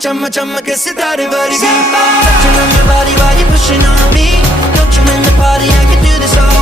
chumma chumma ke sitare vargi. Touching on your body while you're pushing on me. Don't you in the party, I can do this all